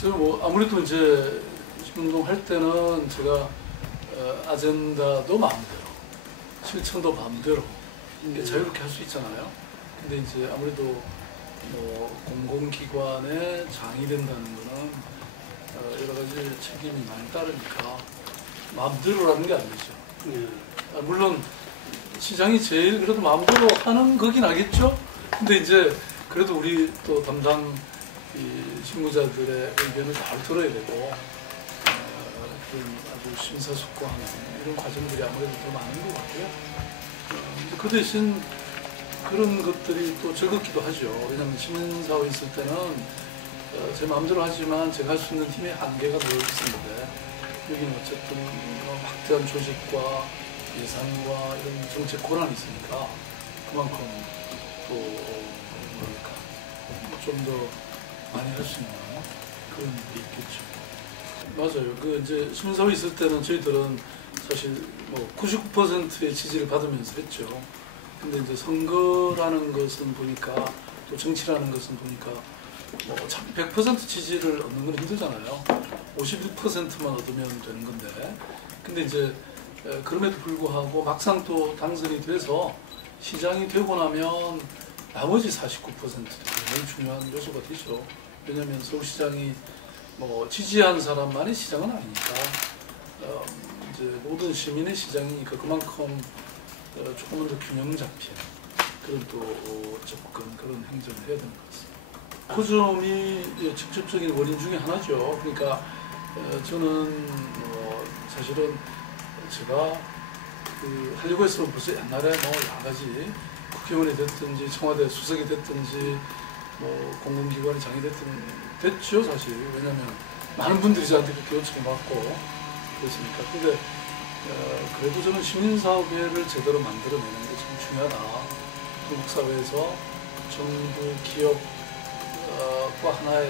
그래서 뭐 아무래도 이제 운동할 때는 제가 아젠다도 마음대로, 실천도 마음대로 자유롭게 할 수 있잖아요. 근데 이제 아무래도 뭐 공공기관에 장이 된다는 거는 여러 가지 책임이 많이 따르니까 마음대로라는 게 아니죠. 물론 시장이 제일 그래도 마음대로 하는 거긴 하겠죠. 근데 이제 그래도 우리 또 담당 실무자들의 의견을 잘 들어야 되고 그런 아주 심사숙고하는 이런 과정들이 아무래도 더 많은 것 같고요. 그 대신 그런 것들이 또 즐겁기도 하죠. 왜냐하면 시민사회에 있을 때는 제 마음대로 하지만 제가 할 수 있는 힘의 한계가 늘 있었는데 여기는 어쨌든 막대한 조직과 예산과 이런 정책 권한이 있으니까 그만큼 또 뭐랄까 좀 더 많이 할 수 있는 그런 일이 있겠죠. 맞아요. 그 이제 시민사회에 있을 때는 저희들은 사실 뭐 99%의 지지를 받으면서 했죠. 근데 이제 선거라는 것은 보니까 또 정치라는 것은 보니까 뭐 100% 지지를 얻는 건 힘들잖아요. 51%만 얻으면 되는 건데. 근데 이제 그럼에도 불구하고 막상 또 당선이 돼서 시장이 되고 나면 나머지 49%도 굉장히 중요한 요소가 되죠. 왜냐하면 서울시장이 뭐 지지한 사람만의 시장은 아니니까 이제 모든 시민의 시장이니까 그만큼 조금은 더 균형 잡힌 그런 또 접근 그런 행정을 해야 되는 것 같습니다. 호점이 직접적인 원인 중에 하나죠. 그러니까 저는 사실은 제가 하려고 했으면 벌써 옛날에 뭐 여러 가지 국회의원이 됐든지 청와대 수석이 됐든지 뭐 공공기관의 장이 됐죠 사실. 왜냐하면 많은 분들이 저한테 그렇게 요청을 받고 그렇습니까. 근데 그래도 저는 시민사회를 제대로 만들어내는 게 참 중요하다. 한국 사회에서 정부, 기업과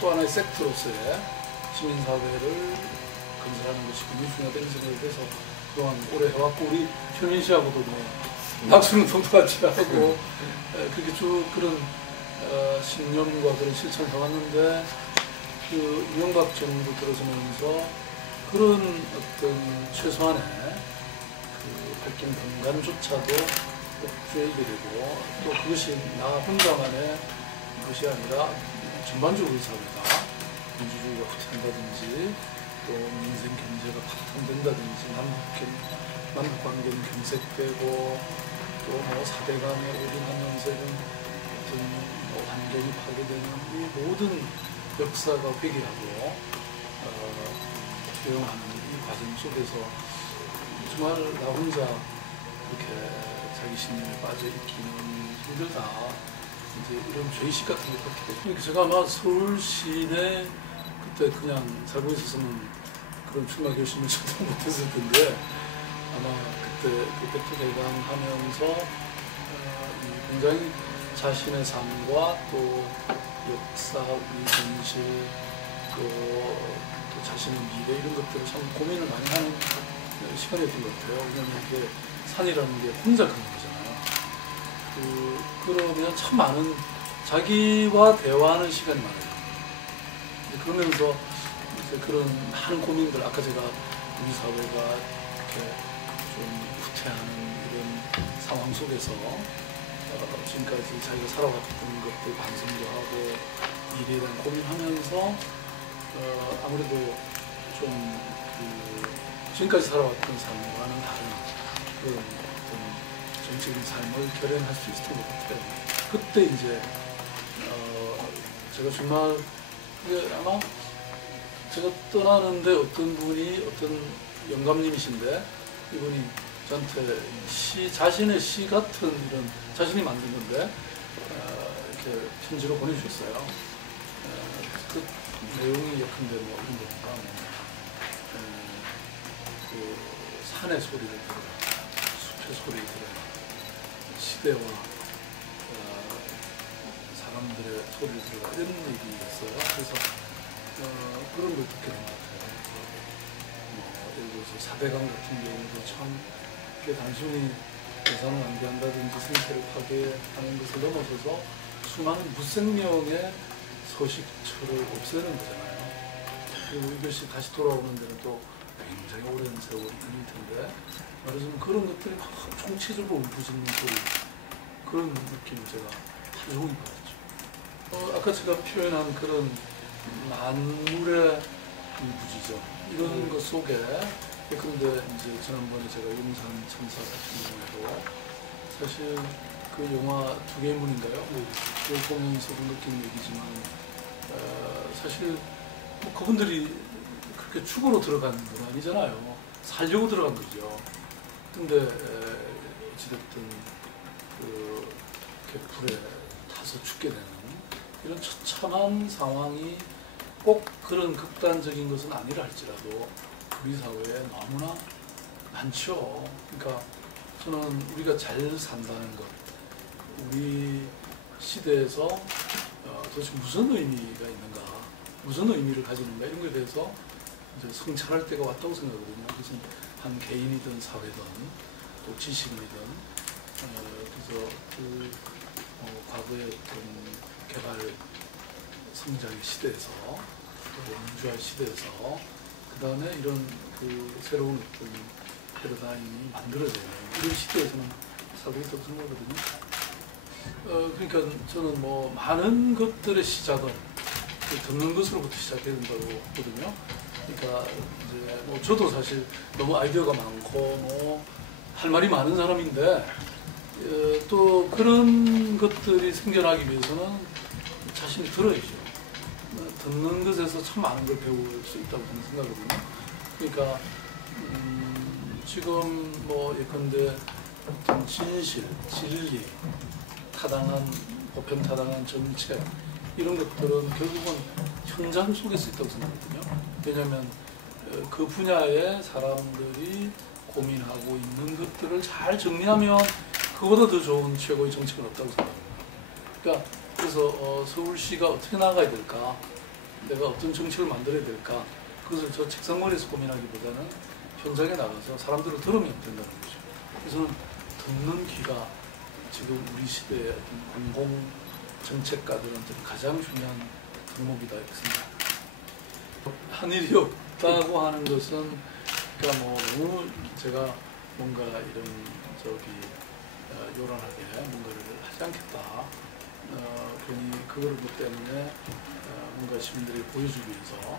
또 하나의 섹터로서의 시민사회를 건설하는 것이 굉장히 중요하다는 생각이 돼서 그동안 오래 해왔고 우리 현민 씨하고도 뭐 낙수운동도 같이 하고 그렇게 쭉 그런 신념과 그런 실천을 해왔는데 그 이명박 정부 들어서면서 그런 어떤 최소한의 그 바뀐 공간조차도 없애게 되고 또 그것이 나 혼자만의 것이 아니라 전반적으로 사회가 민주주의가 후퇴한다든지 또 민생 경제가 파탄된다든지 남북 관계는 경색되고 또 뭐 4대 간에 올인하면서 이런 어떤 뭐 환경이 파괴되는 이 모든 역사가 회귀하고 조용하는 이 과정 속에서 정말 나 혼자 이렇게 자기 신념에 빠져 있기는 힘들다. 이제 이런 죄의식 같은 게 갖게 되죠. 그러니까 제가 아마 서울시내 그때 그냥 살고 있었으면 그런 출마 결심을 전혀 못했을 텐데 아마 그때 그 백두대간 하면서 굉장히 자신의 삶과 또 역사, 우리 현실, 또 자신의 미래 이런 것들을 참 고민을 많이 하는 시간이었던 것 같아요. 왜냐하면 이게 산이라는 게 혼자 가는 거잖아요. 그러면 참 많은 자기와 대화하는 시간이 많아요. 그러면서 이제 그런 많은 고민들, 아까 제가 우리 사회가 이렇게 좀 후퇴하는 이런 상황 속에서 지금까지 자기가 살아왔던 것들 반성도 하고 미래에 대한 고민하면서 아무래도 좀 지금까지 살아왔던 삶과는 다른 그런 어떤 정치적인 삶을 결연할 수 있었던 것 같아요. 그때 이제 제가 정말 아마 제가 떠나는데 어떤 분이 어떤 영감님이신데 이분이 저한테 자신의 시 같은 이런 자신이 만든 건데 이렇게 편지로 보내주셨어요. 그 내용이 예컨대 뭐 이런 겁니다. 그 산의 소리를 들어라, 숲의 소리를 들어라, 시대와 사람들의 소리를 들어라 이런 얘기였어요. 그래서 그런 걸 듣게 된 것 같아요. 예를 들어서 4대강 같은 경우도 참 단순히 예산을 낭비한다든지 생태를 파괴하는 것을 넘어서서 수많은 무생명의 서식처를 없애는 거잖아요. 그리고 이것이 다시 돌아오는 데는 또 굉장히 오랜 세월이 걸릴 텐데 말하자면 그런 것들이 막 총체적으로 울부짖는 소리 그런 느낌을 제가 하루 종일 받았죠. 아까 제가 표현한 그런 만물의 울부짖어 이런 것 속에 그런데 이제 지난번에 제가 용산 참사 같은 경우에도 사실 그 영화 두 개의 문인가요? 그걸 보면서도 느낀 얘기지만 사실 뭐 그분들이 그렇게 죽으러 들어간 건 아니잖아요. 살려고 들어간 거죠. 근데 어찌됐든 이렇게 불에 타서 죽게 되는 이런 처참한 상황이 꼭 그런 극단적인 것은 아니라 할지라도 우리 사회에 너무나 많죠. 그러니까 저는 우리가 잘 산다는 것, 우리 시대에서 도대체 무슨 의미가 있는가, 무슨 의미를 가지는가 이런 것에 대해서 이제 성찰할 때가 왔다고 생각하거든요. 그것은 한 개인이든 사회든 또 지식이든 그래서 과거의 어떤 개발 성장의 시대에서 또 민주화 시대에서 그 다음에 이런 그 새로운 어떤 패러다임이 만들어지는 이런 시대에 저는 살고 있다고 생각하거든요. 그러니까 저는 뭐 많은 것들의 시작은 듣는 것으로부터 시작해야 된다고 보거든요. 그러니까 이제 뭐 저도 사실 너무 아이디어가 많고 뭐 할 말이 많은 사람인데 또 그런 것들이 생겨나기 위해서는 자신이 들어야죠. 듣는 것에서 참 많은 걸 배울 수 있다고 저는 생각하거든요. 그러니까 지금 뭐 예컨대 어떤 진실, 진리, 타당한 보편타당한 정책 이런 것들은 결국은 현장 속에서 있다고 생각하거든요. 왜냐하면 그 분야의 사람들이 고민하고 있는 것들을 잘 정리하면 그보다 더 좋은 최고의 정책은 없다고 생각합니다. 그러니까 그래서 서울시가 어떻게 나가야 될까, 내가 어떤 정책을 만들어야 될까, 그것을 저 책상머리에서 고민하기보다는 현장에 나가서 사람들을 들으면 된다는 거죠. 그래서 듣는 귀가 지금 우리 시대의 어떤 공공 정책가들한테 가장 중요한 덕목이다 이렇게 생각합니다. 한 일이 없다고 하는 것은 그러니까 뭐 너무 제가 뭔가 이런 요란하게 뭔가를 하지 않겠다. 괜히 그것 때문에 뭔가 시민들이 보여주기 위해서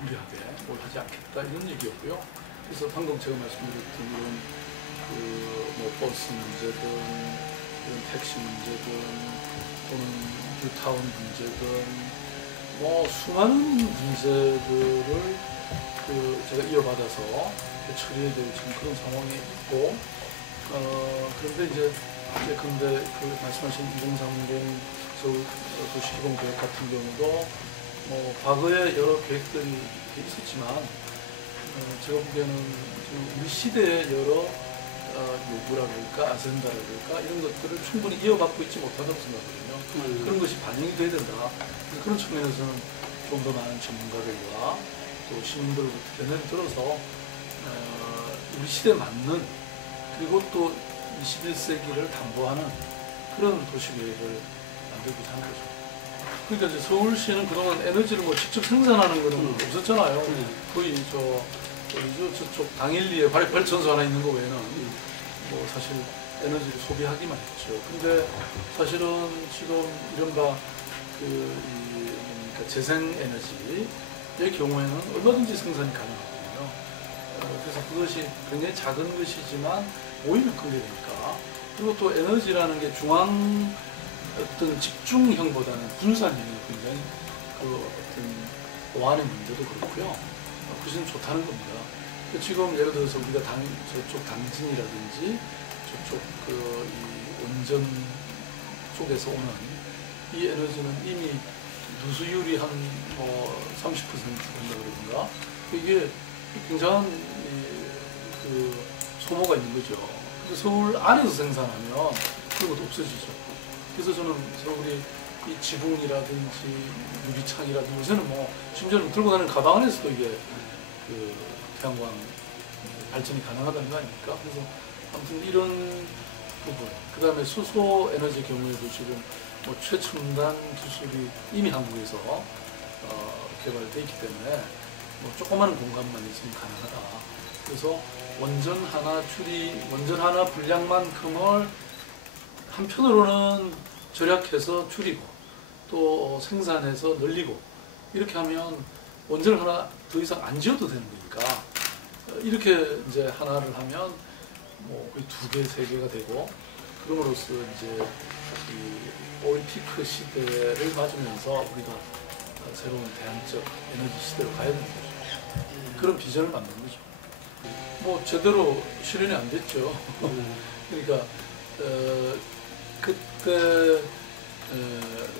무리하게 뭘 하지 않겠다 이런 얘기였고요. 그래서 방금 제가 말씀드렸던 이런 뭐 버스 문제든 이런 택시 문제든 또는 뉴타운 문제든 뭐 수많은 문제들을 제가 이어받아서 처리해야 될 지금 그런 상황이 있고 그런데 이제 근데 그 말씀하신 2030 서울 도시개발 계획 같은 경우도 뭐 과거에 여러 계획들이 있었지만 제가 보기에는 지금 우리 시대의 여러 요구라든가 아젠다라든가 이런 것들을 충분히 이어받고 있지 못하다고 생각하거든요. 그런 것이 반영이 돼야 된다. 그런 측면에서는 좀 더 많은 전문가들과 또 시민들로부터 견해를 들어서 우리 시대에 맞는 그리고 또 21세기를 담보하는 그런 도시계획을 만들고자 하는 거죠. 그러니까 이제 서울시는 그동안 에너지를 뭐 직접 생산하는 거는 없었잖아요. 거의 저쪽 당일리에 발전소 하나 있는 거 외에는 뭐 사실 에너지를 소비하기만 했죠. 근데 사실은 지금 이른바 재생에너지의 경우에는 얼마든지 생산이 가능하거든요. 그래서 그것이 굉장히 작은 것이지만 모이면 큰 게 되니까. 그리고 또 에너지라는 게 중앙 어떤 집중형보다는 분산형이 굉장히 어떤 보안의 문제도 그렇고요. 그것은 좋다는 겁니다. 지금 예를 들어서 우리가 저쪽 당진이라든지 저쪽 이 원전 쪽에서 오는 이 에너지는 이미 누수율이 한 30% 된다 그러던가 이게 굉장한 소모가 있는 거죠. 그래서 서울 안에서 생산하면 그런 것도 없어지죠. 그래서 저는 서울이 이 지붕이라든지 유리창이라든지 요새는 뭐 심지어는 들고 다니는 가방 안에서도 이게 태양광 발전이 가능하다는 거 아닙니까? 그래서 아무튼 이런 부분, 그 다음에 수소 에너지 경우에도 지금 뭐 최첨단 기술이 이미 한국에서 개발되어 있기 때문에 뭐 조그마한 공간만 있으면 가능하다. 그래서 원전 하나 분량만큼을 한편으로는 절약해서 줄이고 또 생산해서 늘리고 이렇게 하면 원전을 하나 더 이상 안 지어도 되는 거니까 이렇게 이제 하나를 하면 뭐 거의 2개, 3개가 되고 그럼으로써 이제 이 올피크 시대를 맞으면서 우리가 새로운 대안적 에너지 시대로 가야 되는 거죠. 그런 비전을 만든 거죠. 뭐 제대로 실현이 안 됐죠. 그러니까 그때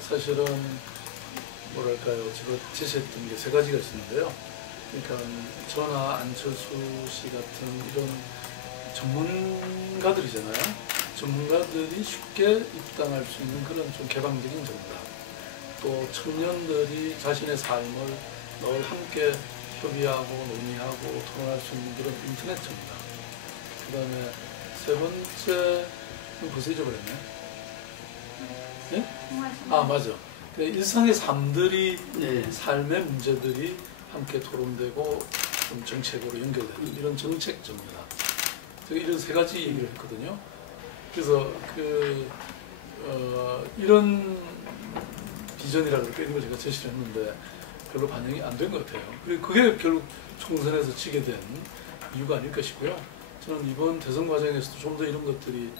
사실은 뭐랄까요, 제가 제시했던 게 3가지가 있었는데요. 그러니까 저나 안철수 씨 같은 이런 전문가들이잖아요. 전문가들이 쉽게 입당할 수 있는 그런 좀 개방적인 정당, 또 청년들이 자신의 삶을 늘 함께 협의하고 논의하고 토론할 수 있는 그런 인터넷 정당. 그 다음에 3번째, 벌써 잊어버렸네. 네? 아, 맞아. 일상의 삶들이, 네. 삶의 문제들이 함께 토론되고 좀 정책으로 연결되는 이런 정책 정당. 제가 이런 3가지 얘기를 했거든요. 그래서 이런 비전이라 그럴까 이런 걸 제가 제시를 했는데 별로 반영이 안 된 것 같아요. 그리고 그게 결국 총선에서 지게 된 이유가 아닐 것이고요. 저는 이번 대선 과정에서도 좀 더 이런 것들이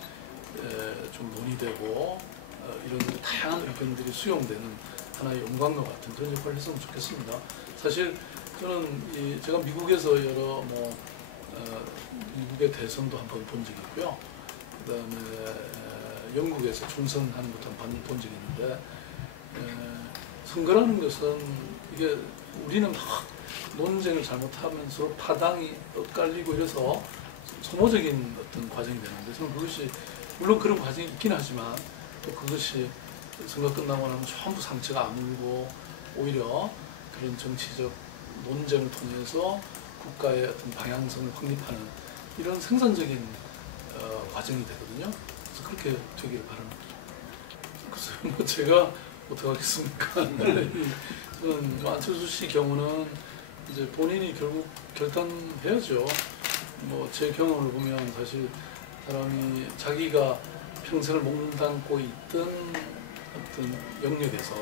좀 논의되고 이런 다양한 의견들이 수용되는 하나의 영광과 같은 그런 역할을 했으면 좋겠습니다. 사실 저는 제가 미국에서 여러 미국의 대선도 한번 본 적이 있고요. 그 다음에 영국에서 총선하는 것도 한번 본 적이 있는데 선거라는 것은 이게 우리는 막 논쟁을 잘못하면 서로 파당이 엇갈리고 이래서 소모적인 어떤 과정이 되는데 저는 그것이 물론 그런 과정이 있긴 하지만 또 그것이 선거 끝나고 나면 전부 상처가 아물고 오히려 그런 정치적 논쟁을 통해서 국가의 어떤 방향성을 확립하는 이런 생산적인 과정이 되거든요. 그래서 그렇게 되길 바랍니다. 글쎄요, 뭐 제가 어떡하겠습니까? 저는 안철수 씨 경우는 이제 본인이 결국 결단해야죠. 뭐 제 경험을 보면 사실 사람이 자기가 평생을 몸담고 있던 어떤 영역에서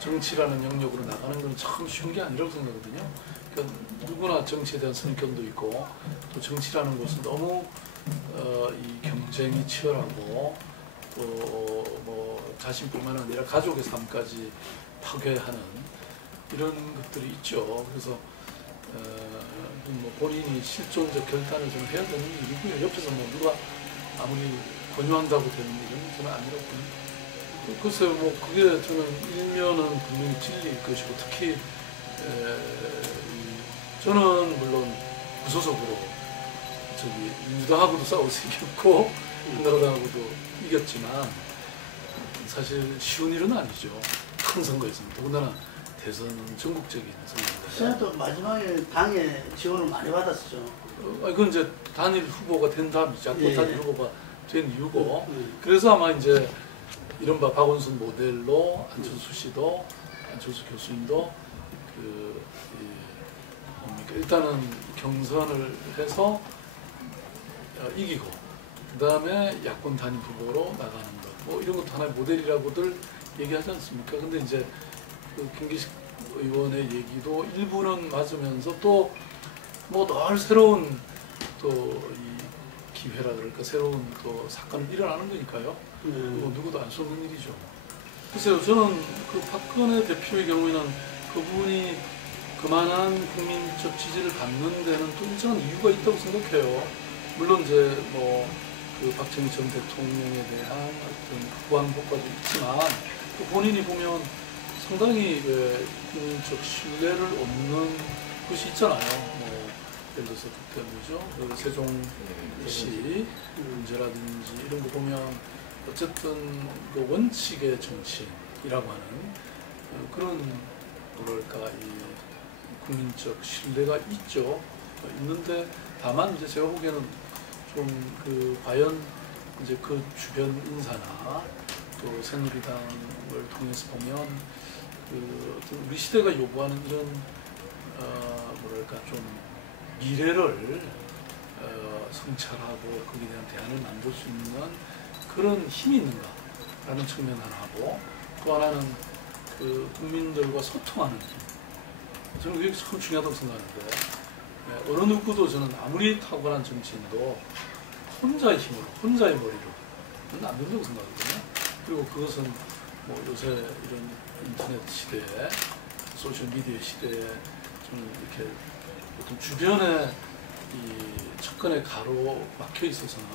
정치라는 영역으로 나가는 건 참 쉬운 게 아니라고 생각하거든요. 그러니까 누구나 정치에 대한 선입견도 있고 또 정치라는 것은 너무 이 경쟁이 치열하고 또 뭐 자신뿐만 아니라 가족의 삶까지 파괴하는 이런 것들이 있죠. 그래서 뭐 본인이 실존적 결단을 좀 해야 되는 일이고요. 옆에서 뭐 누가 아무리 권유한다고 되는 일은 저는 아니라고 봅니다. 글쎄요, 뭐 그게 저는 일면은 분명히 진리일 것이고 특히 저는 물론 무소속으로 민주당하고도 싸워서 이겼고 한나라당하고도 이겼지만 사실 쉬운 일은 아니죠. 큰 선거였습니다. 더군다나 대선은 전국적인 선거입니다. 세나도 마지막에 당의 지원을 많이 받았죠. 그건 이제 단일 후보가 된 다음이죠. 예. 단일 후보가 된 이유고 그래서 아마 이제 이른바 박원순 모델로 안철수 씨도 안철수 교수님도 뭡니까 일단은 경선을 해서 이기고 그 다음에 야권 단일 후보로 나가는 것 뭐 이런 것도 하나의 모델이라고들 얘기하지 않습니까? 근데 이제 그 김기식 의원의 얘기도 일부는 맞으면서 또 뭐 늘 새로운 또 이 기회라 그럴까 새로운 또 사건이 일어나는 거니까요. 뭐 누구도 알 수 없는 일이죠. 글쎄요, 저는 그 박근혜 대표의 경우에는 그분이 그만한 국민적 지지를 받는 데는 또 일정한 이유가 있다고 생각해요. 물론 이제 뭐 그 박정희 전 대통령에 대한 어떤 후한복과도 있지만 또 본인이 보면 상당히 국민적 신뢰를 얻는 것이 있잖아요. 뭐 예를 들어서 그때 뭐죠? 그 세종시 문제라든지 이런 거 보면 어쨌든 그 원칙의 정치인이라고 하는 그런 뭐랄까 이 국민적 신뢰가 있죠. 있는데 다만 이제 제가 보기에는 좀 그 과연 이제 그 주변 인사나 또 새누리당을 통해서 보면 어떤 우리 시대가 요구하는 이런 뭐랄까 좀 미래를 성찰하고 거기에 대한 대안을 만들 수 있는 그런 힘이 있는가라는 측면 하나하고 또 하나는 그 국민들과 소통하는 힘. 저는 그게 참 중요하다고 생각하는데 어느 누구도 저는 아무리 탁월한 정치인도 혼자의 힘으로 혼자의 머리로 는 안 된다고 생각하거든요. 그리고 그것은 뭐 요새 이런 인터넷 시대에 소셜 미디어 시대에 좀 이렇게 어떤 주변에 이 접근의 가로 막혀 있어서는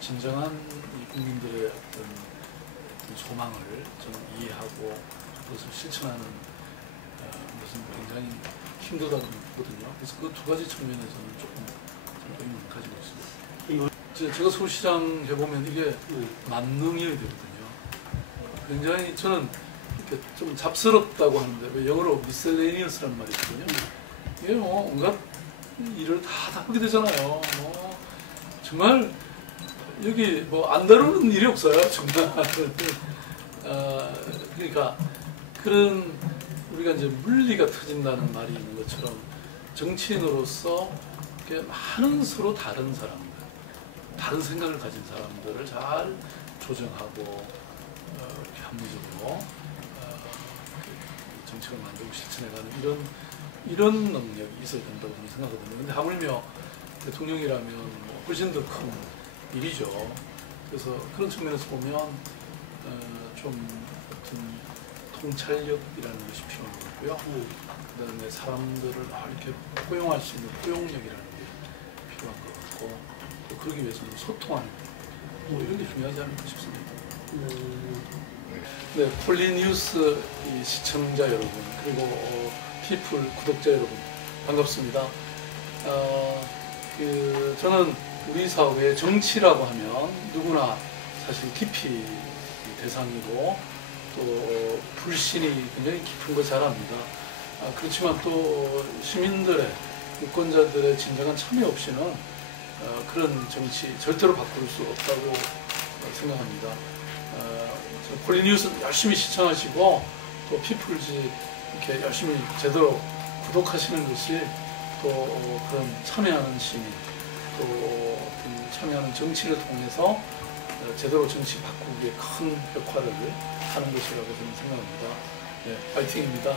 진정한 이 국민들의 어떤 소망을 저는 이해하고 그것을 실천하는 것은 굉장히 힘들다고 보거든요. 그래서 그 두 가지 측면에서는 조금 의문을 가지고 있습니다. 제가 서울시장 해보면 이게 만능이 되거든요. 굉장히 저는 이렇게 좀 잡스럽다고 하는데 왜 영어로 miscellaneous라는 말이 있거든요. 이게 뭐 온갖 일을 다 하게 되잖아요. 뭐 정말 여기 뭐 안 다루는 일이 없어요. 정말. 그러니까 그런 우리가 이제 물리가 터진다는 말이 있는 것처럼 정치인으로서 이렇게 많은 서로 다른 사람들, 다른 생각을 가진 사람들을 잘 조정하고 이렇게 합리적으로 정책을 만들고 실천해가는 이런 능력이 있어야 된다고 저는 생각하거든요. 근데 하물며 대통령이라면 뭐 훨씬 더 큰 일이죠. 그래서 그런 측면에서 보면 좀 어떤 통찰력이라는 것이 필요한 거고요. 그다음에 사람들을 이렇게 포용할 수 있는 포용력이라는 게 필요한 것 같고 또 그러기 위해서는 소통하는 뭐 이런 게 중요하지 않을까 싶습니다. 네, 폴리뉴스 시청자 여러분 그리고 피플 구독자 여러분 반갑습니다. 저는 우리 사회의 정치라고 하면 누구나 사실 깊이 대상이고 또 불신이 굉장히 깊은 거 잘 압니다. 그렇지만 또 시민들의 유권자들의 진정한 참여 없이는 그런 정치 절대로 바꿀 수 없다고 생각합니다. 폴리뉴스 열심히 시청하시고 또 피플지 이렇게 열심히 제대로 구독하시는 것이 또 그런 참여하는 시민 또 참여하는 정치를 통해서 제대로 정치 바꾸기에 큰 역할을 하는 것이라고 저는 생각합니다. 네, 파이팅입니다.